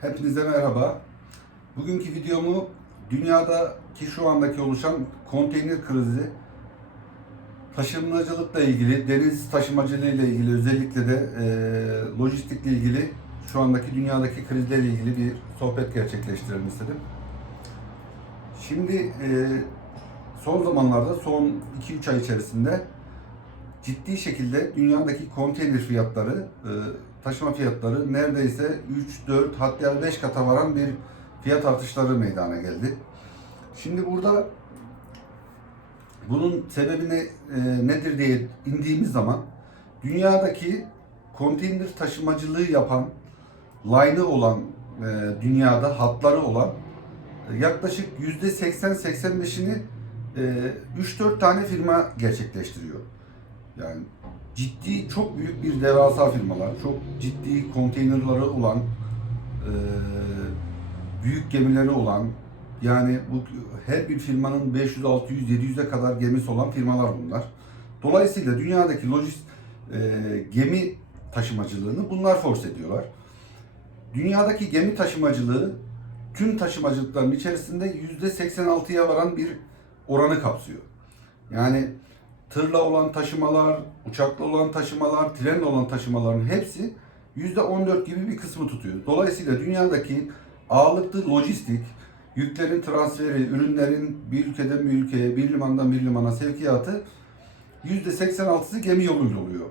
Hepinize merhaba. Bugünkü videomu dünyadaki şu andaki oluşan konteyner krizi, taşımacılıkla ilgili, deniz taşımacılığı ile ilgili, özellikle de lojistikle ilgili şu andaki dünyadaki krizlerle ilgili bir sohbet gerçekleştirelim istedim. Şimdi son zamanlarda, son 2-3 ay içerisinde ciddi şekilde dünyadaki konteyner fiyatları, taşıma fiyatları neredeyse 3, 4 hatta 5 kata varan bir fiyat artışları meydana geldi. Şimdi burada bunun sebebi nedir diye indiğimiz zaman dünyadaki konteyner taşımacılığı yapan, line'ı olan, dünyada hatları olan yaklaşık %80-85'ini 3-4 tane firma gerçekleştiriyor. Yani ciddi, çok büyük bir devasa firmalar, çok ciddi konteynerları olan, büyük gemileri olan, yani bu her bir firmanın 500, 600, 700'e kadar gemisi olan firmalar bunlar. Dolayısıyla dünyadaki gemi taşımacılığını bunlar force ediyorlar. Dünyadaki gemi taşımacılığı tüm taşımacılıkların içerisinde %86'ya varan bir oranı kapsıyor. Yani tırla olan taşımalar, uçakla olan taşımalar, trenle olan taşımaların hepsi %14 gibi bir kısmı tutuyor. Dolayısıyla dünyadaki ağırlıklı lojistik, yüklerin transferi, ürünlerin bir ülkeden bir ülkeye, bir limandan bir limana sevkiyatı %86'sı gemi yoluyla oluyor.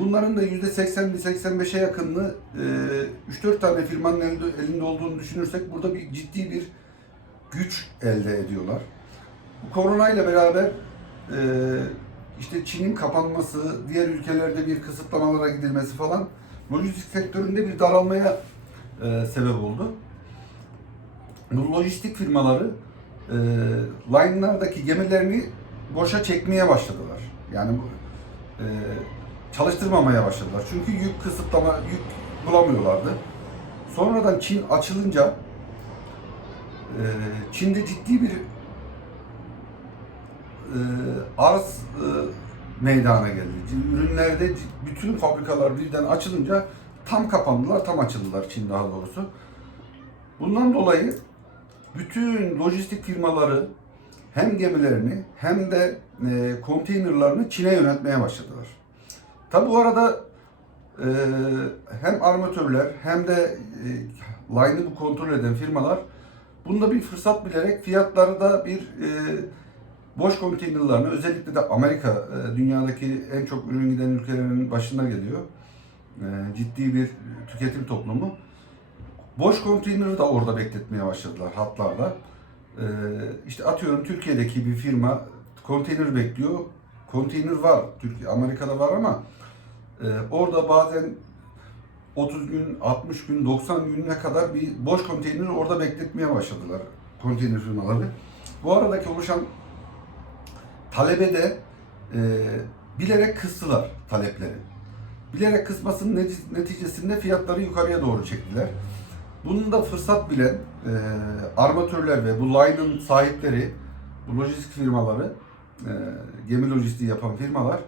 Bunların da %80-85'e yakınını 3-4 tane firmanın elinde olduğunu düşünürsek burada bir ciddi bir güç elde ediyorlar. Bu koronayla beraber işte Çin'in kapanması, diğer ülkelerde bir kısıtlamalara gidilmesi falan lojistik sektöründe bir daralmaya sebep oldu. Bu lojistik firmaları line'lardaki gemilerini boşa çekmeye başladılar. Yani çalıştırmamaya başladılar. Çünkü yük bulamıyorlardı. Sonradan Çin açılınca Çin'de ciddi bir arz meydana geldi. Ürünlerde bütün fabrikalar birden açılınca tam kapandılar, tam açıldılar Çin daha doğrusu. Bundan dolayı bütün lojistik firmaları hem gemilerini hem de konteynerlarını Çin'e yöneltmeye başladılar. Tabi bu arada hem armatörler hem de line'ı kontrol eden firmalar bunda bir fırsat bilerek fiyatları da bir boş konteynerlarını, özellikle de Amerika dünyadaki en çok ürün giden ülkelerin başına geliyor. Ciddi bir tüketim toplumu. Boş konteyneri de orada bekletmeye başladılar hatlarla. İşte atıyorum Türkiye'deki bir firma konteyner bekliyor. Konteyner var, Türkiye, Amerika'da var ama orada bazen 30 gün, 60 gün, 90 gününe kadar bir boş konteyneri orada bekletmeye başladılar konteyner firmaları. Bu aradaki oluşan talebe de bilerek kıstılar talepleri. Bilerek kısmasının neticesinde fiyatları yukarıya doğru çektiler. Bunun da fırsat bilen armatörler ve bu line'ın sahipleri, bu lojistik firmaları, gemi lojistiği yapan firmalar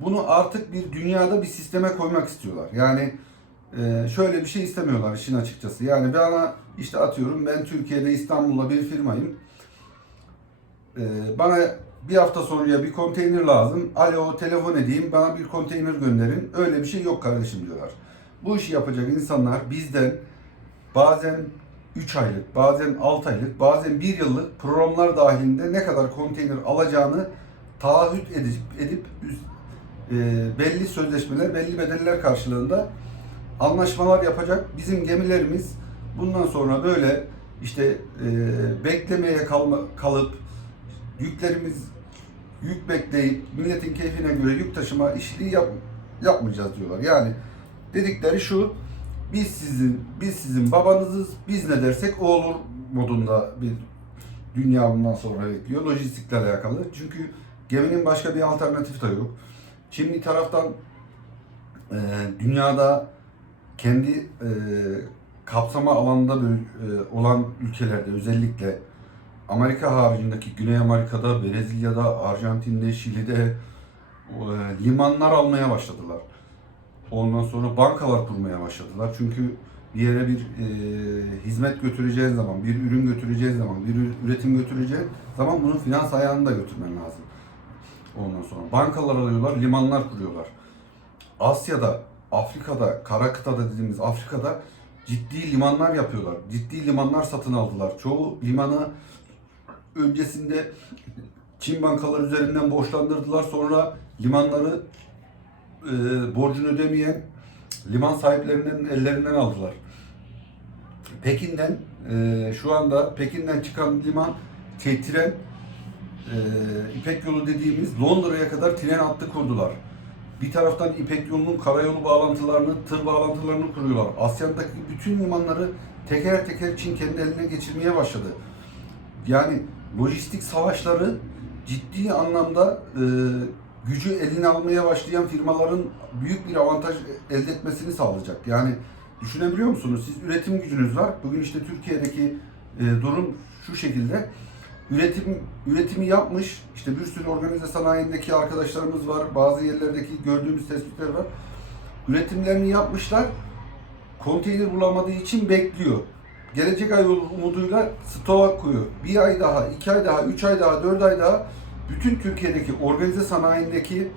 bunu artık bir dünyada bir sisteme koymak istiyorlar. Yani şöyle bir şey istemiyorlar işin açıkçası. Yani bana işte atıyorum ben Türkiye'de İstanbul'da bir firmayım. Bana bir hafta sonraya bir konteyner lazım. Alo, telefon edeyim, bana bir konteyner gönderin. Öyle bir şey yok kardeşim diyorlar. Bu işi yapacak insanlar bizden bazen 3 aylık, bazen 6 aylık, bazen 1 yıllık programlar dahilinde ne kadar konteyner alacağını taahhüt edip belli sözleşmeler, belli bedeller karşılığında anlaşmalar yapacak. Bizim gemilerimiz bundan sonra böyle işte beklemeye kalıp yük bekleyip milletin keyfine göre yük taşıma işliği yapmayacağız diyorlar. Yani dedikleri şu: biz sizin babanızız, biz ne dersek o olur modunda bir dünya bundan sonra bekliyor lojistikle alakalı. Çünkü geminin başka bir alternatifi de yok. Çin bir taraftan dünyada kendi kapsama alanında olan ülkelerde, özellikle Amerika haricindeki Güney Amerika'da, Brezilya'da, Arjantin'de, Şili'de limanlar almaya başladılar. Ondan sonra bankalar kurmaya başladılar. Çünkü bir yere bir hizmet götüreceğin zaman, bir ürün götüreceğin zaman, bir üretim götüreceğin zaman bunun finans ayağını da götürmen lazım. Ondan sonra bankalar alıyorlar, limanlar kuruyorlar. Asya'da, Afrika'da, kara kıtada dediğimiz Afrika'da ciddi limanlar yapıyorlar. Ciddi limanlar satın aldılar. Çoğu limanı öncesinde Çin bankalar üzerinden borçlandırdılar. Sonra limanları borcunu ödemeyen liman sahiplerinin ellerinden aldılar. Pekin'den şu anda Pekin'den çıkan liman tren İpek Yolu dediğimiz Londra'ya kadar tren hattı kurdular. Bir taraftan İpek Yolu'nun karayolu bağlantılarını, tır bağlantılarını kuruyorlar. Asya'daki bütün limanları teker teker Çin kendi eline geçirmeye başladı. Yani lojistik savaşları ciddi anlamda gücü eline almaya başlayan firmaların büyük bir avantaj elde etmesini sağlayacak. Yani düşünebiliyor musunuz? Siz üretim gücünüz var. Bugün işte Türkiye'deki durum şu şekilde. Üretimi yapmış, işte bir sürü organize sanayindeki arkadaşlarımız var. Bazı yerlerdeki gördüğümüz tespitler var. Üretimlerini yapmışlar. Konteyner bulamadığı için bekliyor. Gelecek ay umuduyla stok koyuyor. Bir ay daha, 2 ay daha, 3 ay daha, 4 ay daha bütün Türkiye'deki organize sanayindeki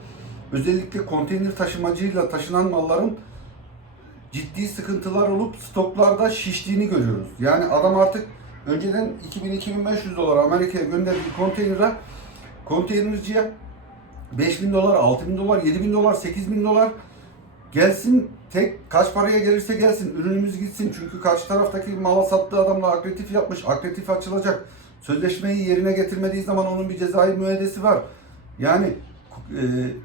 özellikle konteyner taşımacıyla taşınan malların ciddi sıkıntılar olup stoklarda şiştiğini görüyoruz. Yani adam artık önceden 2000-2500 dolar Amerika'ya gönderdiği konteynerciye 5.000 dolar, 6.000 dolar, 7.000 dolar, 8.000 dolar gelsin, tek kaç paraya gelirse gelsin, ürünümüz gitsin. Çünkü karşı taraftaki mala sattığı adamla akreditif yapmış, akreditif açılacak. Sözleşmeyi yerine getirmediği zaman onun bir cezai müeyyidesi var. Yani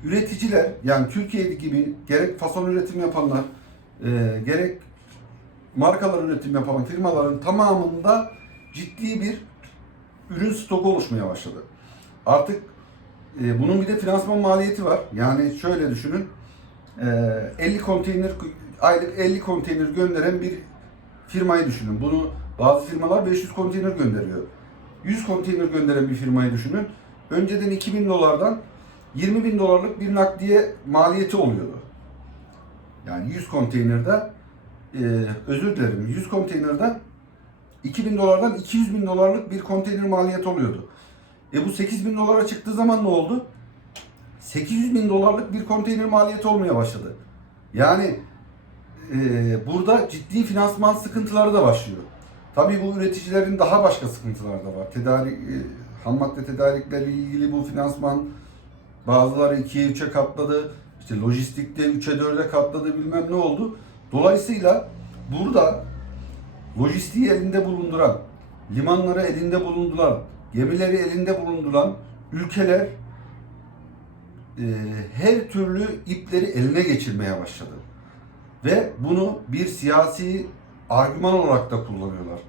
üreticiler, yani Türkiye gibi gerek fason üretim yapanlar, gerek markalar üretim yapan firmaların tamamında ciddi bir ürün stoku oluşmaya başladı. Artık bunun bir de finansman maliyeti var. Yani şöyle düşünün, 50 konteyner aylık 50 konteyner gönderen bir firmayı düşünün. Bunu bazı firmalar 500 konteyner gönderiyor. 100 konteyner gönderen bir firmayı düşünün. Önceden 2.000 dolardan 20.000 dolarlık bir nakliye maliyeti oluyordu. Yani 100 konteynerde özür dilerim, 100 konteynerde 2.000 dolardan 200.000 dolarlık bir konteyner maliyeti oluyordu. Bu 8.000 dolara çıktığı zaman ne oldu? 800.000 dolarlık bir konteyner maliyeti olmaya başladı. Yani burada ciddi finansman sıkıntıları da başlıyor. Tabii bu üreticilerin daha başka sıkıntıları da var. Ham madde tedarikleriyle ilgili bu finansman bazıları 2'ye 3'e katladı. İşte lojistikte 3'e 4'e katladı, bilmem ne oldu. Dolayısıyla burada lojistiği elinde bulunduran, limanları elinde bulunduran, gemileri elinde bulunduran ülkeler her türlü ipleri eline geçirmeye başladı. Ve bunu bir siyasi argüman olarak da kullanıyorlar.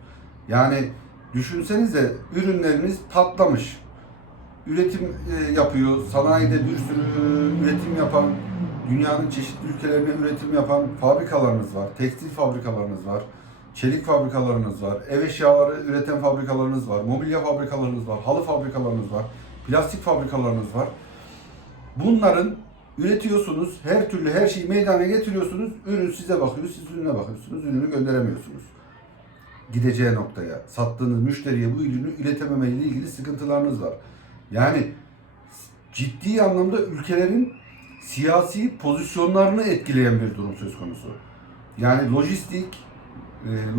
Yani düşünsenize, ürünleriniz patlamış. Üretim yapıyor, sanayide bir sürü üretim yapan, dünyanın çeşitli ülkelerine üretim yapan fabrikalarınız var, tekstil fabrikalarınız var, çelik fabrikalarınız var, ev eşyaları üreten fabrikalarınız var, mobilya fabrikalarınız var, halı fabrikalarınız var, plastik fabrikalarınız var. Bunların üretiyorsunuz, her türlü her şeyi meydana getiriyorsunuz, ürün size bakıyor, siz ürüne bakıyorsunuz, ürünü gönderemiyorsunuz gideceği noktaya. Sattığınız müşteriye bu ürünü iletememe ile ilgili sıkıntılarınız var. Yani ciddi anlamda ülkelerin siyasi pozisyonlarını etkileyen bir durum söz konusu. Yani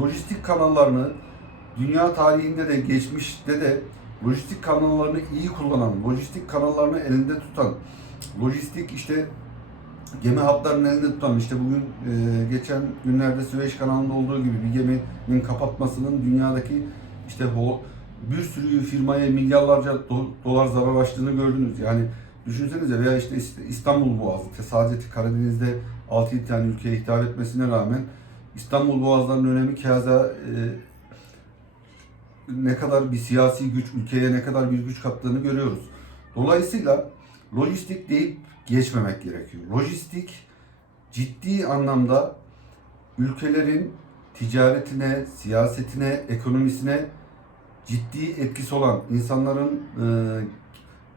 lojistik kanallarını dünya tarihinde de geçmişte de lojistik kanallarını iyi kullanan, lojistik kanallarını elinde tutan, lojistik işte gemi hatlarının elinde tutan, işte bugün geçen günlerde Süveyş kanalında olduğu gibi bir geminin kapatmasının dünyadaki işte bir sürü firmaya milyarlarca dolar zarar açtığını gördünüz. Yani düşünsenize, veya işte İstanbul Boğazı, sadece Karadeniz'de 6-7 tane ülkeye hitap etmesine rağmen İstanbul Boğazları'nın önemi keza ne kadar bir siyasi güç, ülkeye ne kadar bir güç kattığını görüyoruz. Dolayısıyla lojistik deyip geçmemek gerekiyor. Lojistik ciddi anlamda ülkelerin ticaretine, siyasetine, ekonomisine ciddi etkisi olan, insanların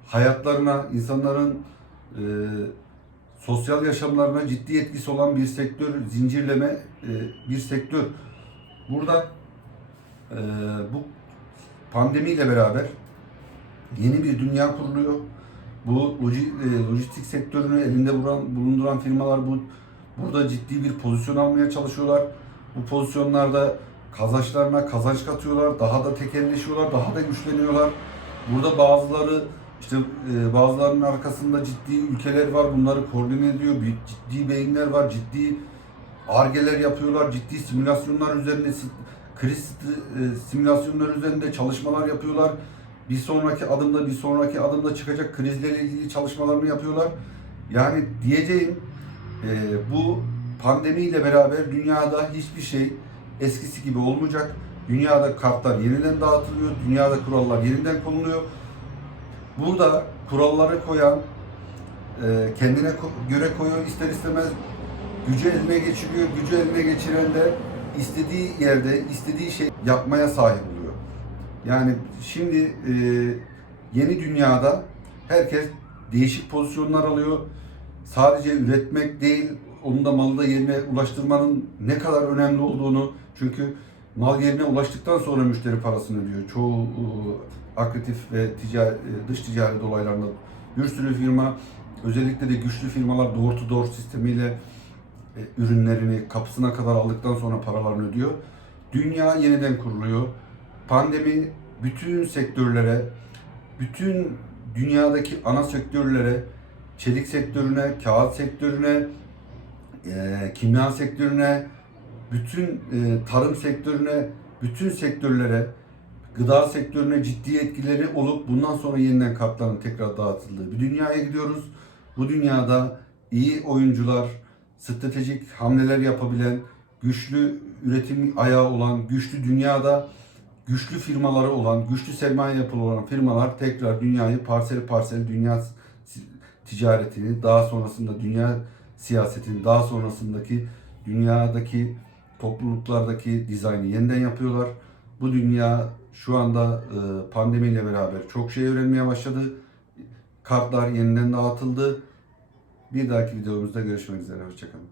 hayatlarına, insanların sosyal yaşamlarına ciddi etkisi olan bir sektör, zincirleme bir sektör. Burada bu pandemiyle beraber yeni bir dünya kuruluyor. Bu lojistik sektörünü elinde bulunduran firmalar burada ciddi bir pozisyon almaya çalışıyorlar. Bu pozisyonlarda kazançlarına kazanç katıyorlar, daha da tekelleşiyorlar, daha da güçleniyorlar. Burada bazılarının arkasında ciddi ülkeler var, bunları koordine ediyor, ciddi beyinler var, ciddi argeler yapıyorlar, ciddi simülasyonlar üzerinde, simülasyonlar üzerinde çalışmalar yapıyorlar. Bir sonraki adımda çıkacak krizlerle ilgili çalışmalarını yapıyorlar. Yani diyeceğim, bu pandemiyle beraber dünyada hiçbir şey eskisi gibi olmayacak. Dünyada kartlar yeniden dağıtılıyor, dünyada kurallar yeniden konuluyor. Burada kuralları koyan, kendine göre koyuyor, ister istemez gücü eline geçiriyor. Gücü eline geçiren de istediği yerde, istediği şey yapmaya sahip oluyor. Yani şimdi yeni dünyada herkes değişik pozisyonlar alıyor. Sadece üretmek değil, onun da malı da yerine ulaştırmanın ne kadar önemli olduğunu, çünkü mal yerine ulaştıktan sonra müşteri parasını ödüyor. Çoğu akreditatif ve dış ticaret olaylarında bir sürü firma, özellikle de güçlü firmalar door to door sistemiyle ürünlerini kapısına kadar aldıktan sonra paralarını ödüyor. Dünya yeniden kuruluyor. Pandemi bütün sektörlere, bütün dünyadaki ana sektörlere, çelik sektörüne, kağıt sektörüne, kimya sektörüne, bütün tarım sektörüne, bütün sektörlere, gıda sektörüne ciddi etkileri olup bundan sonra yeniden kartların tekrar dağıtıldığı bir dünyaya gidiyoruz. Bu dünyada iyi oyuncular, stratejik hamleler yapabilen, güçlü üretim ayağı olan, güçlü dünyada güçlü firmaları olan, güçlü sermaye yapılı olan firmalar tekrar dünyayı parsel parsel dünya ticaretini, daha sonrasında dünya siyasetini, daha sonrasındaki dünyadaki topluluklardaki dizaynı yeniden yapıyorlar. Bu dünya şu anda pandemiyle beraber çok şey öğrenmeye başladı. Kartlar yeniden dağıtıldı. Bir dahaki videomuzda görüşmek üzere. Hoşçakalın.